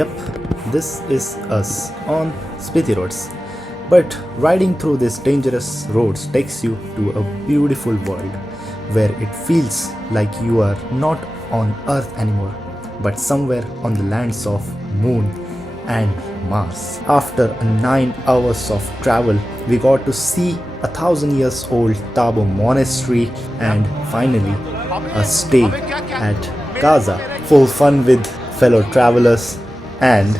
Yep, this is us on Spiti roads. But riding through these dangerous roads takes you to a beautiful world where it feels like you are not on Earth anymore, but somewhere on the lands of Moon and Mars. After 9 hours of travel, we got to see 1,000 years old Tabo Monastery and finally a stay at Gaza. Full fun with fellow travelers and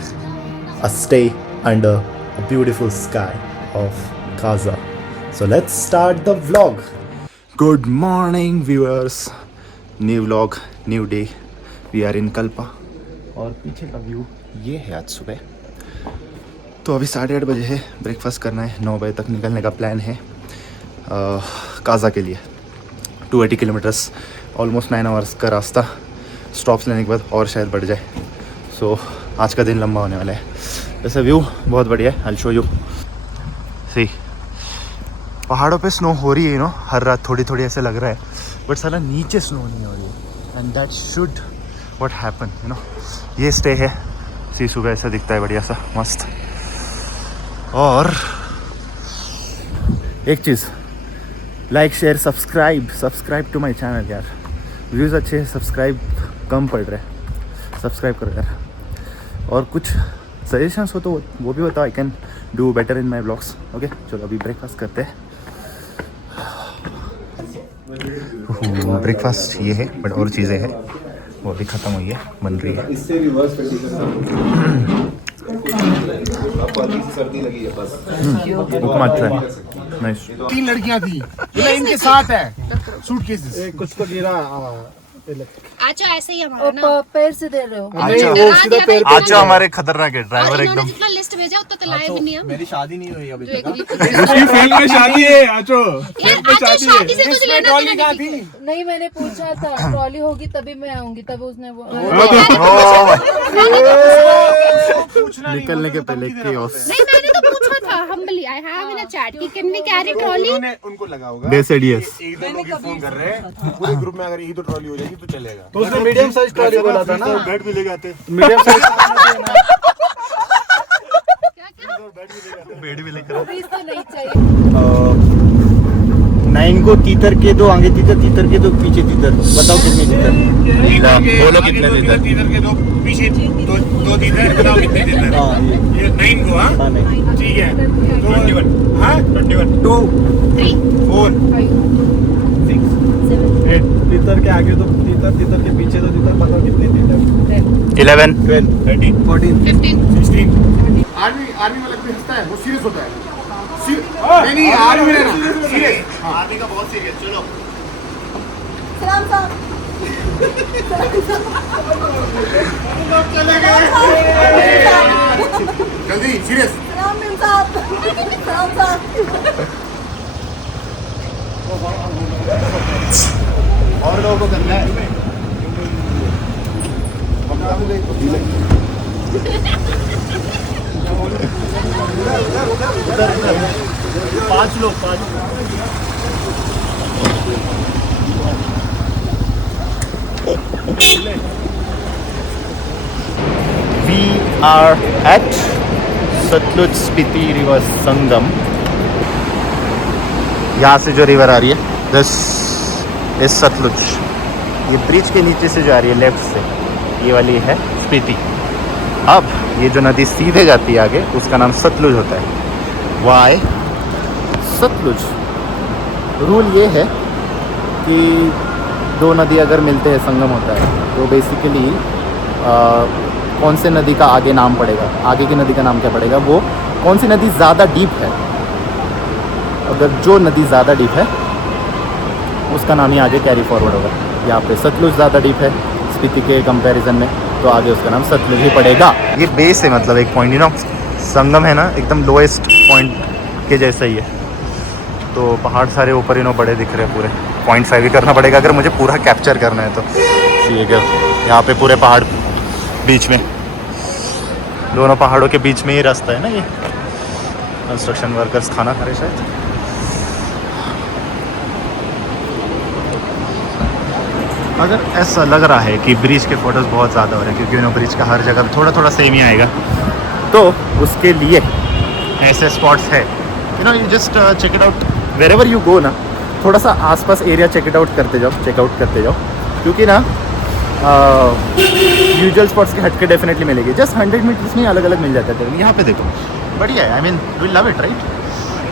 a stay under a beautiful sky of Gaza. So let's start the vlog. Good morning viewers. New vlog, new day. We are in Kalpa. और पीछे का view ये है आज सुबह. तो अभी 8:30 बजे है. ब्रेकफास्ट करना है. 9 बजे तक निकलने का प्लान है गाज़ा के लिए. 280 किलोमीटर्स, ऑलमोस्ट 9 आवर्स का रास्ता. स्टॉप्स लेने के बाद और शायद बढ़ जाए. सो आज का दिन लंबा होने वाला है. वैसे व्यू बहुत बढ़िया है. I show you. सी पहाड़ों पे स्नो हो रही है, हर रात थोड़ी थोड़ी ऐसे लग रहा है, बट साला नीचे स्नो नहीं हो रही है. And that should what happen. ये स्टे है. सी सुबह ऐसा दिखता है बढ़िया सा मस्त. और एक चीज़, like share subscribe to my channel यार. व्यूज़ अच्छे हैं, सब्सक्राइब कम पड़ रहे हैं. सब्सक्राइब करो यार. और कुछ सजेशंस हो तो वो भी बताओ. I can do better in my blogs. Okay चलो अभी ब्रेकफास्ट करते हैं. ब्रेकफास्ट ये है, बट और चीज़ें हैं वो अभी ख़त्म हुई है, बन रही है. उपमा अच्छा है. नाइस. 3 लड़कियां थी, ये इनके साथ है. सूटकेसेस कुछ तो गिरा. अच्छा ऐसे ही हमारा ना पैर से दे रहे हो. अच्छा हमारे खतरनाक है ड्राइवर एकदम. जितना लिस्ट भेजा उतना तो लाए भी नहीं हम. मेरी शादी नहीं हुई अभी तक. उसकी फ्रेंड में शादी है. आचो शादी से कुछ लेना ट्रॉली कहाँ थी? नहीं मैंने पूछा था ट्रॉली होगी तभी मैं आऊंगी, तब उसने निकलने के पहले chaos. नहीं मैंने तो पूछा था humbly. I have in a chat कि कैन वी कैरी ट्रॉली. उनको लगा होगा. They said yes. एक दो लोग फोन कर रहे हैं पूरे ग्रुप में. अगर यही तो ट्रॉली हो जाएगी तो चलेगा. तो उसने मीडियम साइज ट्रॉली बोला था ना. बेड भी ले जाते. मीडियम साइज बेड भी लेकर तो नहीं चाहिए. 9 को तीतर के दो आगे तीतर के दो पीछे तीतर. बताओ कितने तीतर? बोलो कितने तीतर? तीतर के दो पीछे दो तीतर. बताओ कितने तीतर? हाँ ये 9 को. हाँ नहीं ठीक है. 21. हाँ 21. 2 3 4 6 8 तीतर के आगे तो तीतर के पीछे तो तीतर. बताओ कितने तीतर? 11 12 13 14 15 16. आर्मी वाला कोई हंसता है वो सीरियस होता है. नहीं आर्मी में रहना सीरियस. आर्मी का बहुत सीरियस. चलो सलाम साहब. चले गए जल्दी. सीरियस. सलाम मेम साहब. सलाम साहब. और लोगों को करना है. पांच लोग. We are at Satluj Spiti river sangam. यहाँ से जो रिवर आ रही है दिस इज सतलुज. ये ब्रिज के नीचे से जो आ रही है लेफ्ट से, ये वाली है स्पीति. अब ये जो नदी सीधे जाती है आगे उसका नाम सतलुज होता है. वाई सतलुज? रूल ये है कि दो नदी अगर मिलते हैं, संगम होता है, तो बेसिकली कौन से नदी का आगे नाम पड़ेगा, आगे की नदी का नाम क्या पड़ेगा, वो कौन सी नदी ज़्यादा डीप है. अगर जो नदी ज़्यादा डीप है उसका नाम ही आगे कैरी फॉरवर्ड होगा. यहाँ पे सतलुज ज़्यादा डीप है स्पीति के कंपैरिजन में, तो आगे उसका नाम सतलुज ही पड़ेगा. ये बेस है, मतलब एक पॉइंट संगम है ना, एकदम लोएस्ट पॉइंट के जैसा ही है. तो पहाड़ सारे ऊपर बड़े दिख रहे हैं पूरे. 0.5 ही करना पड़ेगा अगर मुझे पूरा कैप्चर करना है तो. ठीक है, यहाँ पे पूरे पहाड़ बीच में, दोनों पहाड़ों के बीच में ही रास्ता है ना. ये कंस्ट्रक्शन वर्कर्स खाना खा रहे शायद. अगर ऐसा लग रहा है कि ब्रिज के फ़ोटोज़ बहुत ज़्यादा हो रहे हैं, क्योंकि उन्होंने ब्रिज का हर जगह थोड़ा थोड़ा सेम ही आएगा, तो उसके लिए ऐसे स्पॉट्स है, you know, you just check it out wherever you go ना, थोड़ा सा आसपास एरिया चेकआउट करते जाओ, क्योंकि ना यूजुअल स्पॉट्स के हटके डेफिनेटली मिलेगी। जस्ट 100 मीटर्स में अलग अलग मिल जाता है। यहाँ पे देखो, बढ़िया है। I mean we love it, right?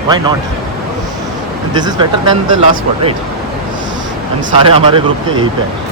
Why not? This is better than the last spot, right? And सारे हमारे ग्रुप के यही पे हैं।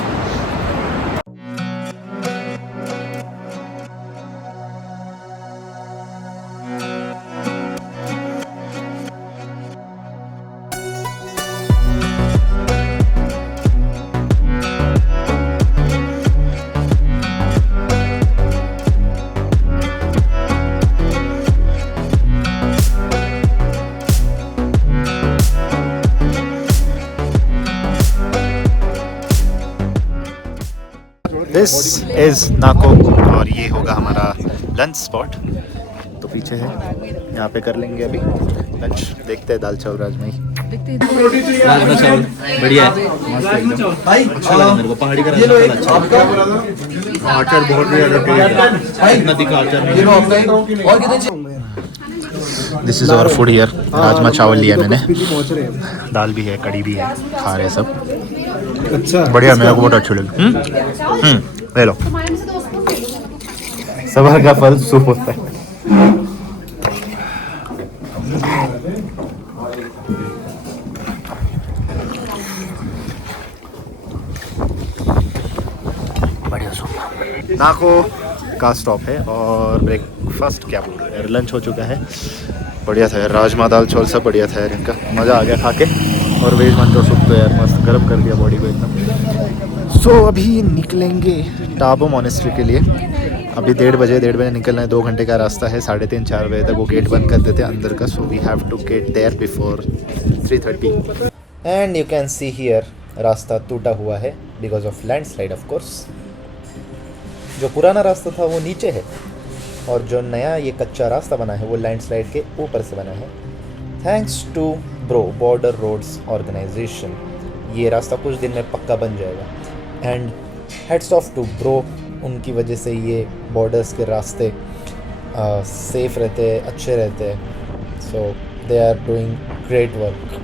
दिस इज़ नाको और ये होगा हमारा लंच स्पॉट। तो पीछे है, यहाँ पे कर लेंगे अभी लंच। देखते हैं दाल चावल राजमा राजमा चावल बढ़िया है, मस्त एकदम। अच्छा लगा मेरे को, पहाड़ी का राजमा चावल अच्छा है। आचार बहुत बढ़िया, नदी का आचार। This is our food here. Rajma चावल लिया मैंने, दाल भी है, कड़ी भी है, खा रहे सब। अच्छा बढ़िया, मेरे को बहुत अच्छे लगे। ले लो, सबर का फल सूप होता है। बढ़िया सूप। नाको का स्टॉप है और ब्रेकफास्ट क्या बोल रहे हैं, लंच हो चुका है। बढ़िया था यार, राजमा दाल चावल सब बढ़िया था यार, इनका मज़ा आ गया खा के। और वेज मंचो सूप तो यार मस्त गर्म कर दिया बॉडी को एकदम। सो अभी निकलेंगे टाबो मोनेस्ट्री के लिए। अभी 1:30 निकलना है, 2 घंटे का रास्ता है। 3:30-4 बजे तक वो गेट बंद कर देते हैं अंदर का। So we have to get there before 3:30। And you can see here रास्ता टूटा हुआ है because of landslide of course. जो पुराना रास्ता था वो नीचे है और जो नया ये कच्चा रास्ता बना है वो लैंडस्लाइड के ऊपर से बना है। Thanks to BRO border roads organisation ये रास्ता कुछ दिन में पक्का बन जाएगा। And heads off to BRO, उनकी वजह से ये बॉर्डर्स के रास्ते सेफ रहते हैं, अच्छे रहते हैं। So they are doing great work.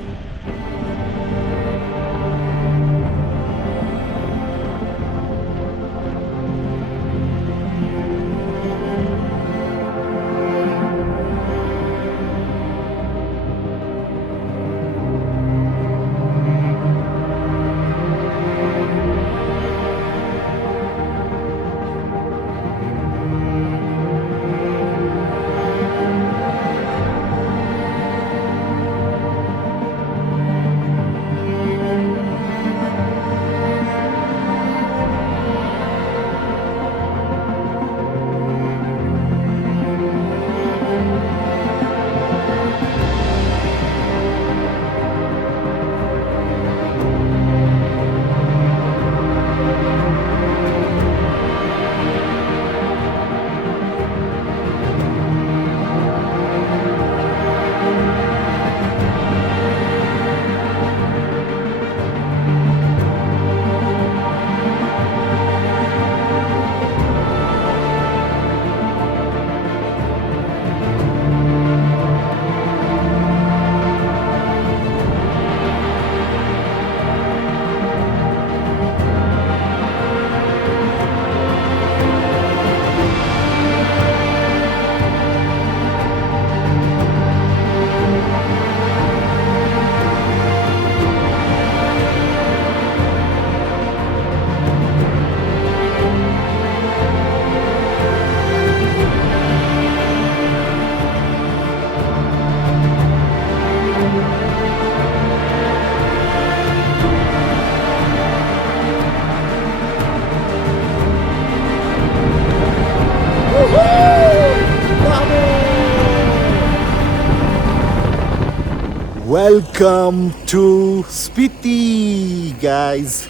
Welcome to Spiti, guys.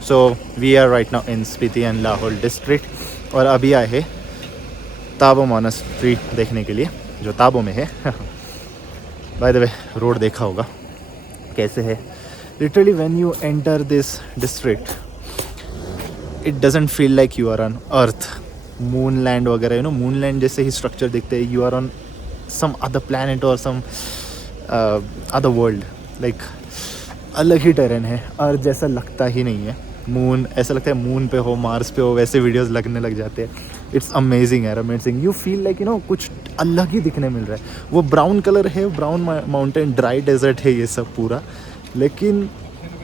So we are right now in Spiti and Lahore district. और अभी आए हैं ताबो मोनेस्ट्री देखने के लिए, जो ताबो में है। बाय द वे, रोड देखा होगा कैसे है। Literally when you enter this district it doesn't feel like you are on earth, moon land वगैरह, मून लैंड जैसे ही स्ट्रक्चर दिखते हैं, you are on some other planet और सम अदर वर्ल्ड, लाइक अलग ही टेरेन है, अर्थ जैसा लगता ही नहीं है। मून ऐसा लगता है मून पे हो, मार्स पे हो, वैसे वीडियोस लगने लग जाते हैं। इट्स अमेजिंग यार, अमेजिंग। यू फील लाइक कुछ अलग ही दिखने मिल रहा है। वो ब्राउन कलर है, ब्राउन माउंटेन, ड्राई डेजर्ट है ये सब पूरा, लेकिन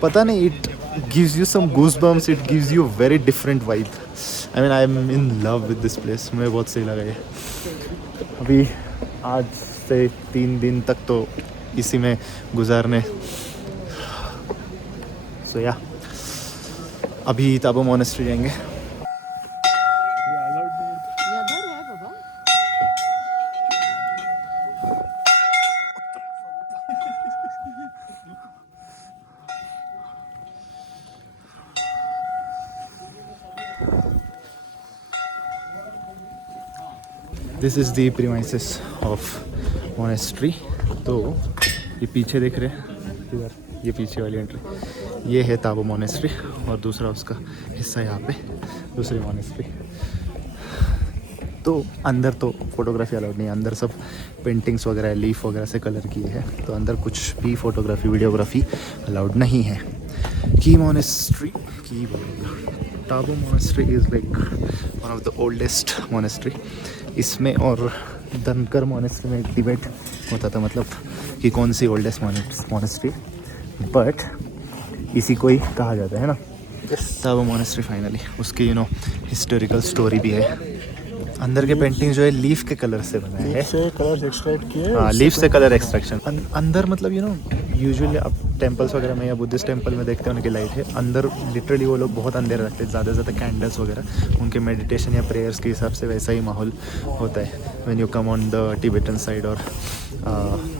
पता नहीं, it gives you some goosebumps, it gives you very different vibe. I mean I am in love with this place. मुझे बहुत सही लगा ये। अभी आज से 3 दिन तक तो इसी में गुजारने। सो या अभी ताबो मोनेस्ट्री जाएंगे। This is the premises of monastery. तो ये पीछे देख रहे हैं इधर, ये पीछे वाली एंट्री, ये है ताबो मोनेस्ट्री, और दूसरा उसका हिस्सा यहाँ पे दूसरी मोनेस्ट्री। तो अंदर तो फोटोग्राफी अलाउड नहीं है, अंदर सब पेंटिंग्स वगैरह, लीफ वगैरह से कलर किए हैं, तो अंदर कुछ भी फोटोग्राफी वीडियोग्राफी अलाउड नहीं है। की मोनेस्ट्री की Tabo monastery is like one of the oldest monastery. इसमें और धनकर मोनेस्ट्री में एक डिबेट होता था, मतलब कि कौन सी ओल्डेस्ट मोनेस्ट्री, बट इसी को ही कहा जाता है ना, ताबो मोनेस्ट्री फाइनली। उसकी हिस्टोरिकल स्टोरी भी है। अंदर के पेंटिंग जो है लीफ के कलर से बनाए हैं, कलर एक्सट्रैक्ट किए। हाँ, लीफ से कलर एक्सट्रैक्शन। अंदर मतलब यूजुअली आप टेम्पल्स वगैरह में या बुद्धिस्ट टेम्पल में देखते हैं उनकी लाइट है, अंदर लिटरली वो लोग बहुत अंधेरा रखते हैं, ज़्यादा से ज़्यादा कैंडल्स वगैरह, उनके मेडिटेशन या प्रेयर्स के हिसाब से वैसा ही माहौल होता है when you come on the Tibetan side और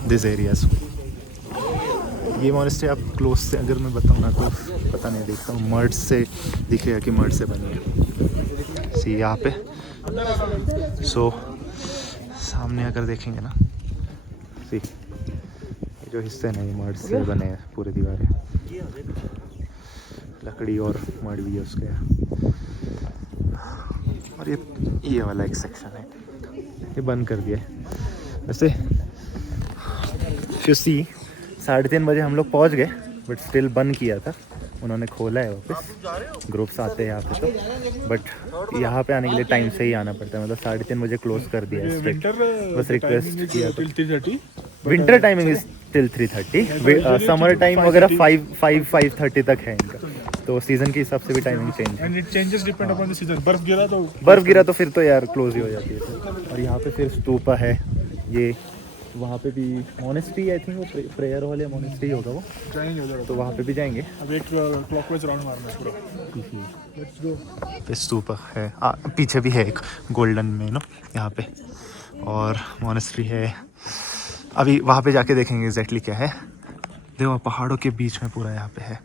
दिस एरियाज। ये मोनेस्ट्री आप क्लोज से अगर मैं बताऊँ ना तो पता नहीं, देखता हूँ मर्ड से दिखेगा कि मर्ड से बनी है। सी यहाँ पे सो सामने अगर देखेंगे ना, सी जो हिस्से हैं ये मर्ड से बने हैं, पूरी दीवारें लकड़ी और मर्ड भी है उसके यहाँ। और ये वाला एक सेक्शन है, ये बंद कर दिया है। वैसे यू सी 3:30 बजे हम लोग पहुँच गए, बट स्टिल बंद किया था, उन्होंने खोला है वापस। ग्रुप्स आते हैं यहाँ पे तो, बट यहाँ पे आने के लिए टाइम से ही आना पड़ता है, मतलब 3:30 बजे क्लोज कर दिया है। बस रिक्वेस्ट किया था। Winter timing is till 3:30, summer time वगैरह 5:30 तक है इनका, तो सीजन के हिसाब से भी टाइमिंग चेंज है। And it changes depend upon the season. बर्फ गिरा तो फिर तो यार क्लोज ही हो जाती है। और यहाँ पे फिर स्तूपा है, ये वहाँ पे भी मोनेस्ट्री, आई थिंक वो प्रेयर हॉल या मोनेस्ट्री होगा वो, तो वहाँ पे भी जाएंगे। अब एक क्लॉकवाइज राउंड मारना है पूरा। Let's go. पे स्तूपा है, पीछे भी है एक गोल्डन में यहाँ पे, और मोनेस्ट्री है। अभी वहाँ पे जाके देखेंगे एग्जैक्टली क्या है। देखो पहाड़ों के बीच में पूरा यहाँ पे है।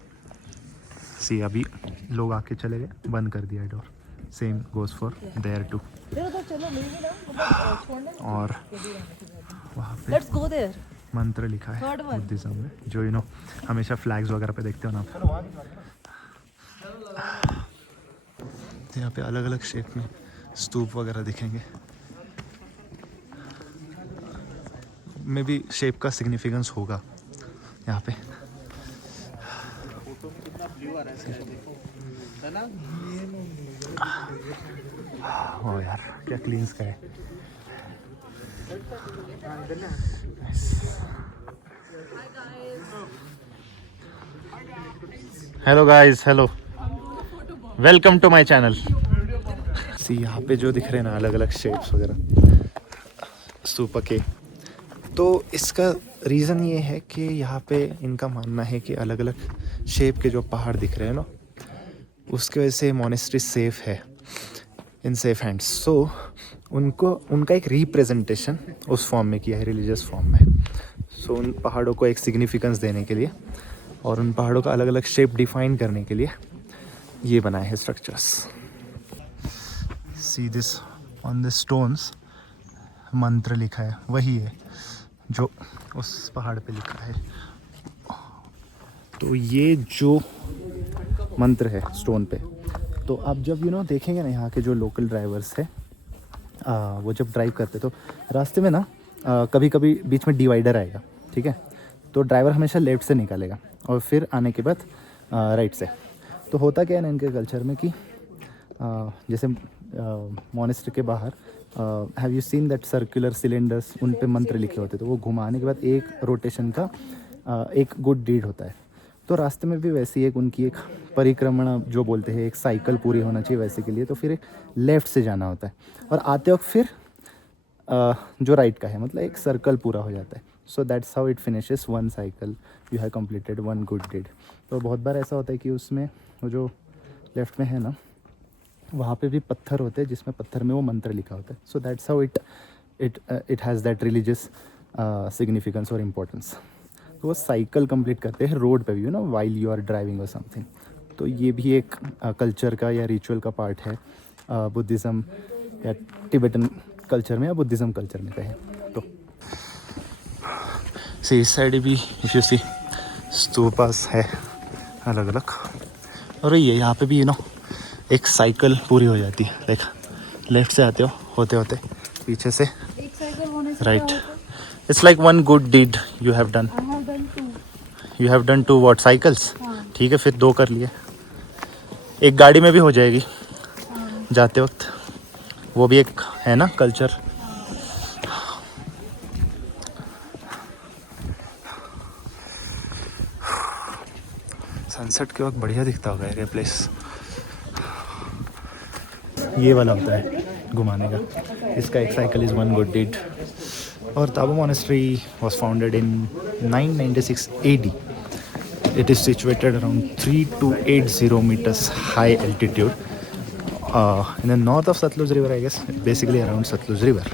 सी अभी लोग आके चले गए, बंद कर दिया door. Same goes for there too. और वहाँ पे मंत्र लिखा है बुद्धिज्म में, जो हमेशा फ्लैग्स वगैरह पे देखते हो ना आप। तो यहाँ पे अलग अलग शेप में स्तूप वगैरह दिखेंगे। मे बी शेप का सिग्निफिकेंस होगा यहाँ पे। ओ यार क्या क्लीन स्काई है। Hello guys, hello, welcome to my channel. See यहाँ पे जो दिख रहे हैं ना अलग अलग शेप्स वगैरह स्तूपा के, तो इसका रीज़न ये है कि यहाँ पे इनका मानना है कि अलग अलग शेप के जो पहाड़ दिख रहे हैं ना, उसके वजह से मोनेस्ट्री सेफ है, इन सेफ हैंड्स। सो उनका एक रिप्रेजेंटेशन उस फॉर्म में किया है, रिलीजियस फॉर्म में। सो उन पहाड़ों को एक सिग्निफिकेंस देने के लिए और उन पहाड़ों का अलग अलग शेप डिफाइन करने के लिए ये बनाए हैं structures. See this on the stones मंत्र लिखा है, वही है जो उस पहाड़ पे लिखा है। तो ये जो मंत्र है स्टोन पे, तो आप जब देखेंगे ना यहाँ के जो लोकल ड्राइवर्स है वो जब ड्राइव करते तो रास्ते में ना कभी कभी बीच में डिवाइडर आएगा, ठीक है, तो ड्राइवर हमेशा लेफ़्ट से निकालेगा और फिर आने के बाद राइट से। तो होता क्या है ना इनके कल्चर में कि जैसे मॉनेस्ट्री के बाहर have you seen that circular cylinders, उन पे मंत्र लिखे होते, तो वो घुमाने के बाद एक रोटेशन का एक गुड डीड होता है। तो रास्ते में भी वैसी एक उनकी एक परिक्रमा जो बोलते हैं, एक साइकिल पूरी होना चाहिए वैसे के लिए, तो फिर एक लेफ़्ट से जाना होता है और आते वक्त फिर जो राइट का है, मतलब एक सर्कल पूरा हो जाता है। So that's how it finishes one cycle, you have completed one good deed. तो बहुत बार ऐसा होता है कि उसमें वो जो लेफ़्ट में है ना, वहाँ पे भी पत्थर होते हैं जिसमें पत्थर में वो मंत्र लिखा होता है। So that's how it has that religious significance और इम्पोर्टेंस। तो वो साइकिल कंप्लीट करते हैं रोड पे भी, वाइल यू आर ड्राइविंग और समथिंग। तो ये भी एक कल्चर का या रिचुअल का पार्ट है बुद्धिज़्म या टिबेटन कल्चर में या बुद्धिज़्म कल्चर में कहें तो। इस साइड भी इफ यू सी स्तूपास है अलग अलग, और ये यहाँ पे भी एक साइकिल पूरी हो जाती है। लाइक लेफ्ट से आते हो होते होते पीछे से एक साइकिल होने से right, it's like one good did you have done. You have done 2 what cycles, ठीक है, फिर 2 कर लिए, एक गाड़ी में भी हो जाएगी जाते वक्त, वो भी एक है ना कल्चर। सनसेट के वक्त बढ़िया दिखता होगा ये प्लेस। ये वाला होता है घुमाने का, इसका एक cycle is one good deed. और Tabo monastery was founded in 996 AD. It is situated around 3280 meters high altitude in the north of Satluj River, I guess, basically around Satluj River.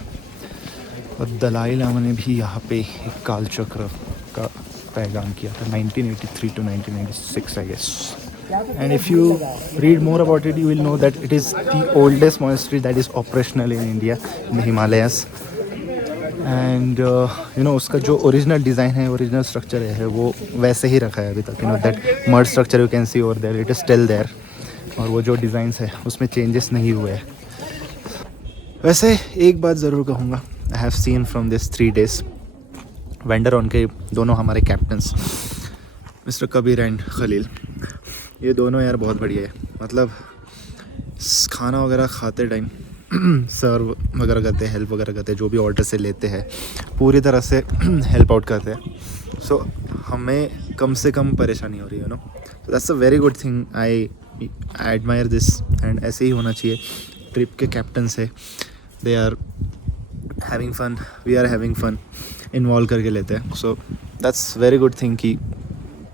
और दलाई लामा ने भी यहाँ पे एक काल चक्र का पैगाम किया था 1983 to 1996, I guess. And if you read more about it, you will know that it is the oldest monastery that is operational in India, in the Himalayas. And उसका जो ओरिजिनल डिज़ाइन है, ओरिजिनल स्ट्रक्चर है, वो वैसे ही रखा है अभी तक। That mud structure you can see over there, it is still there. और वो जो डिज़ाइंस है उसमें चेंजेस नहीं हुए हैं। वैसे एक बात ज़रूर कहूँगा, I have seen from this 3 days vendor on के दोनों हमारे captains mister Kabir and Khalil, ये दोनों यार बहुत बढ़िया है। मतलब खाना वगैरह खाते टाइम सर्व वगैरह करते हैं, हेल्प वगैरह करते हैं, जो भी ऑर्डर से लेते हैं पूरी तरह से हेल्प आउट करते हैं। सो हमें कम से कम परेशानी हो रही है, so that's a very good thing, I admire this. And ऐसे ही होना चाहिए। ट्रिप के कैप्टन से they are having fun, we are having fun, involve करके लेते हैं। So that's very good thing कि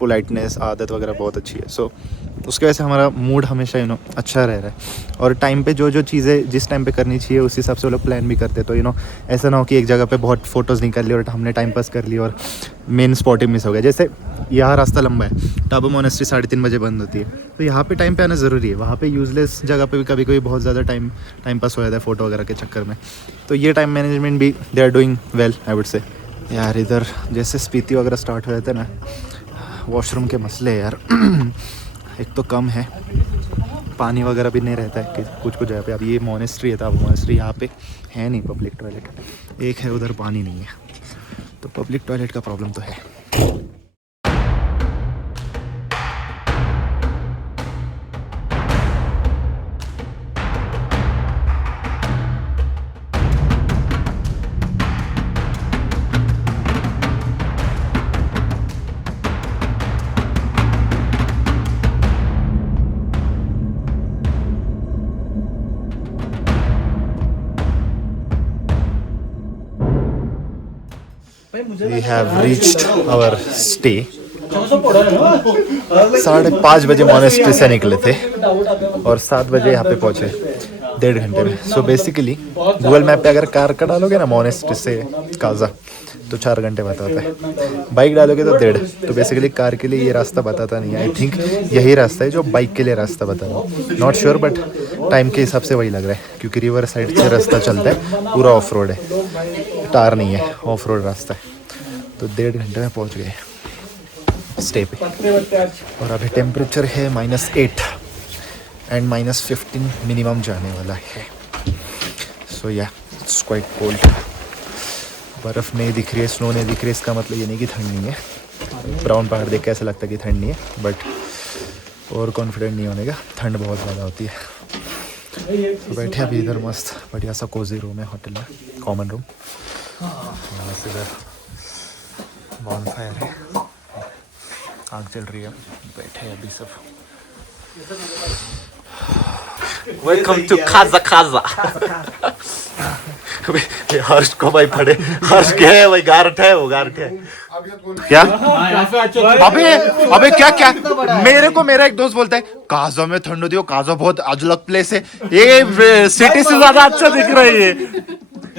पोलाइटनेस आदत वगैरह बहुत अच्छी है। सो उसके वजह से हमारा मूड हमेशा अच्छा रह रहा है। और टाइम पे जो चीज़ें जिस टाइम पे करनी चाहिए उस हिसाब से वो लोग प्लान भी करते। तो ऐसा ना हो कि एक जगह पे बहुत फ़ोटोज़ निकाल ली और हमने टाइम पास कर ली और मेन स्पॉट ही मिस हो गया। जैसे यहाँ रास्ता लंबा है, टाबो मोनेस्ट्री 3:30 बजे बंद होती है, तो यहाँ पे टाइम पे आना ज़रूरी है। वहाँ पे यूज़लेस जगह पे भी कभी कभी बहुत ज़्यादा टाइम पास हो जाता है फ़ोटो वगैरह के चक्कर में। तो ये टाइम मैनेजमेंट भी they are doing well, I would say. यार इधर जैसे स्पीति वगैरह स्टार्ट हो जाते हैं ना, वॉशरूम के मसले यार एक तो कम है, पानी वगैरह भी नहीं रहता है कि कुछ जगह पे। अब ये मोनेस्ट्री है, तो अब मोनेस्ट्री यहाँ पे है नहीं पब्लिक टॉयलेट, एक है उधर पानी नहीं है, तो पब्लिक टॉयलेट का प्रॉब्लम तो है। We have reached our stay. 5:30 बजे मोनेस्ट्री से निकले थे और 7 बजे यहाँ पे पहुँचे, 1.5 घंटे में। सो बेसिकली गूगल मैप पे अगर कार का डालोगे ना मोनेस्ट्री से काजा, तो 4 घंटे बताता है। बाइक डालोगे तो 1.5। तो बेसिकली कार के लिए ये रास्ता बताता नहीं है। आई थिंक यही रास्ता है जो बाइक के लिए रास्ता बता रहा हूँ, नॉट श्योर, बट टाइम के हिसाब से वही लग रहा है, क्योंकि रिवर साइड से रास्ता चलता है, पूरा ऑफ रोड है, टार नहीं है, ऑफ रोड रास्ता है। तो 1.5 घंटे में पहुंच गए स्टे पे। और अभी टेम्परेचर है -8 एंड -15 मिनिमम जाने वाला है. सो या इट्स क्वाइट कोल्ड. बर्फ़ नहीं दिख रही है, स्नो नहीं दिख रही है, इसका मतलब ये नहीं कि ठंड नहीं है. ब्राउन पहाड़ देख के ऐसा लगता है कि ठंड नहीं है, बट और कॉन्फिडेंट नहीं होने का, ठंड बहुत ज़्यादा होती है. तो बैठे अभी इधर मस्त बढ़िया सा कोजी रूम है होटल में, कॉमन रूम. यहाँ से इधर बॉनफायर है, आग चल रही है, बैठे अभी सब. वेलकम टू खाजा खाजा. हर्ष को भाई पड़े, हर्ष क्या है भाई, गारठ है वो, गारठ है क्या. अबे क्या मेरे को मेरा एक दोस्त बोलता है काजा में ठंड होती है, काजा बहुत अजलग प्लेस है, ये सिटी से ज्यादा अच्छा दिख रही है.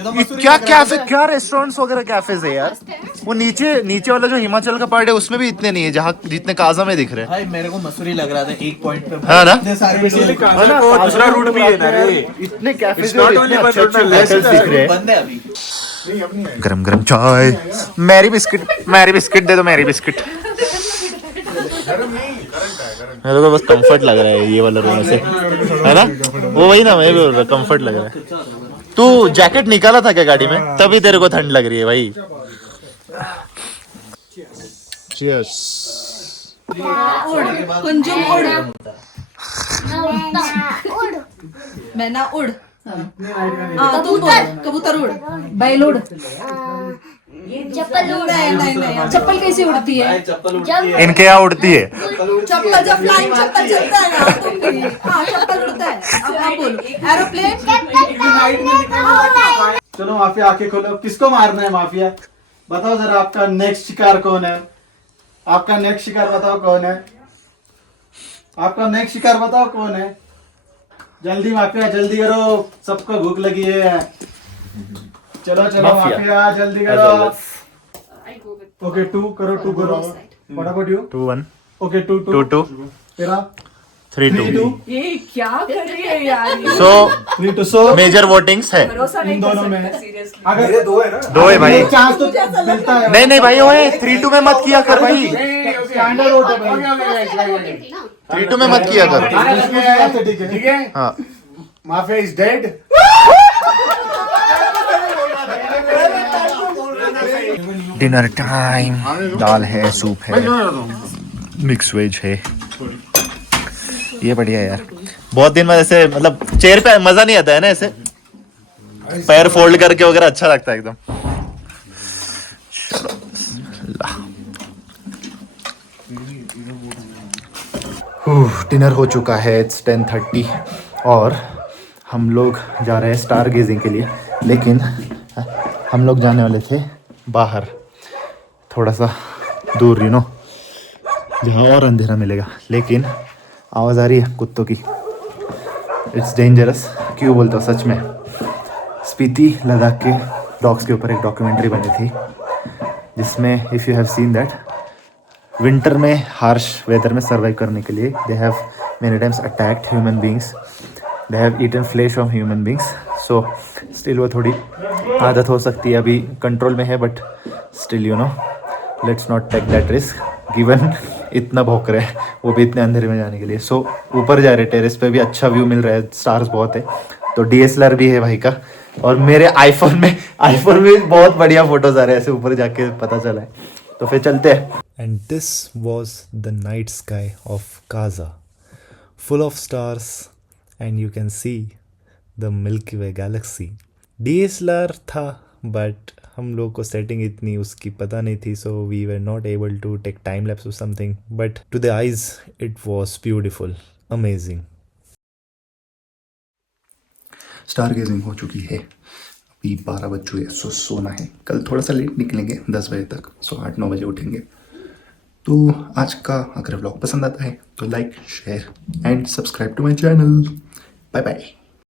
क्या कैफे, क्या रेस्टोरेंट्स वगैरह कैफेज है यार. वो नीचे वाला जो हिमाचल का पार्ट है उसमें भी इतने नहीं है जहाँ जितने काजा में दिख रहे हैं. भाई मेरे को मसूरी लग रहा था एक पॉइंट पे. है ना, दूसरा रूट भी है ना रे. इतने कैफेज दिख रहे हैं. बंद है अभी. गरम गरम चाय. मेरी बिस्किट दे दो, मेरी बिस्किट. मेरे को बस कंफर्ट लग रहा है ये वाला रूम से, है ना. वो वही ना, मैं भी बोल रहा कंफर्ट लग रहा है. तू जैकेट निकाला था क्या गाड़ी में, तभी तेरे को ठंड लग रही है भाई. Cheers. कुंजुम उड़. मैं ना उड़. तू बोल. कबूतर उड़. बैल उड़. चप्पल उड़. नहीं चप्पल कैसे उड़ती है. इनके यहाँ उड़ती है चप्पल, जब फ्लाइंग चप्पल चलता है ना तुम भी. हाँ चप्पल उड़ता है. अब आप बोलो. एरोप्लेन. चलो माफिया आंखें खोलो. किसको मारना है माफिया, बताओ जरा. आपका नेक्स्ट शिकार कौन है, आपका नेक्स्ट शिकार बताओ कौन है, आपका नेक्स्ट शिकार बताओ कौन है. जल्दी माफिया, जल्दी करो, सबको भूख लगी है. चलो माफिया जल्दी करो. ओके 2 करो. What about you. 2-1. ओके 2 तेरा 3-2. ये क्या कर रही है यार. सो 3 सो मेजर वोटिंग्स है इन दोनों में. अगर दो है भाई. चांस तो मिलता है. नहीं भाई, ओए 3-2 में मत किया कर भाई. स्टैंडर्ड वोट है भाई. 3-2 में मत किया कर. ठीक है. हाँ, mafia is dead. Dinner time. दाल है, सूप है, मिक्स वेज है. ये बढ़िया है यार. बहुत दिन में ऐसे मतलब चेयर पे मजा नहीं आता है ना, ऐसे पैर फोल्ड करके वगैरह अच्छा लगता है एकदम. डिनर हो चुका है. इट्स 10:30 और हम लोग जा रहे हैं स्टार गेजिंग के लिए. लेकिन हम लोग जाने वाले थे बाहर, थोड़ा सा दूर, जहाँ और अंधेरा मिलेगा. लेकिन आवाज़ आ रही है कुत्तों की. It's dangerous. क्यों बोलता हूँ, सच में. स्पीति लद्दाख के डॉग्स के ऊपर एक डॉक्यूमेंट्री बनी थी, जिसमें if you have seen that, winter में हार्श वेदर में सर्वाइव करने के लिए they have many times attacked human beings. They have eaten flesh of human beings. So still वो थोड़ी आदत हो सकती है, अभी कंट्रोल में है, but still let's not take that risk. Given इतना भौंक रहे हैं, वो भी इतने अंधेरे में जाने के लिए. सो ऊपर जा रहे, टेरेस पे भी अच्छा व्यू मिल रहा है, स्टार्स बहुत है. तो DSLR भी है भाई का, और मेरे आईफोन में बहुत बढ़िया फोटोज आ रहे हैं, ऐसे ऊपर जाके पता चला है. तो फिर चलते हैं. And this was the night sky of Kaza, full of stars, and you can see the milky way galaxy. DSLR था, बट हम लोग को सेटिंग इतनी उसकी पता नहीं थी, so we were not able to take time lapse और something, but to the eyes it was beautiful, amazing. Star gazing हो चुकी है. अभी 12 बज चुके हैं, सो सोना है. कल थोड़ा सा लेट निकलेंगे 10 बजे तक, सो 8-9 बजे उठेंगे. तो आज का अगर व्लॉग पसंद आता है तो like, share and subscribe to my channel. Bye bye.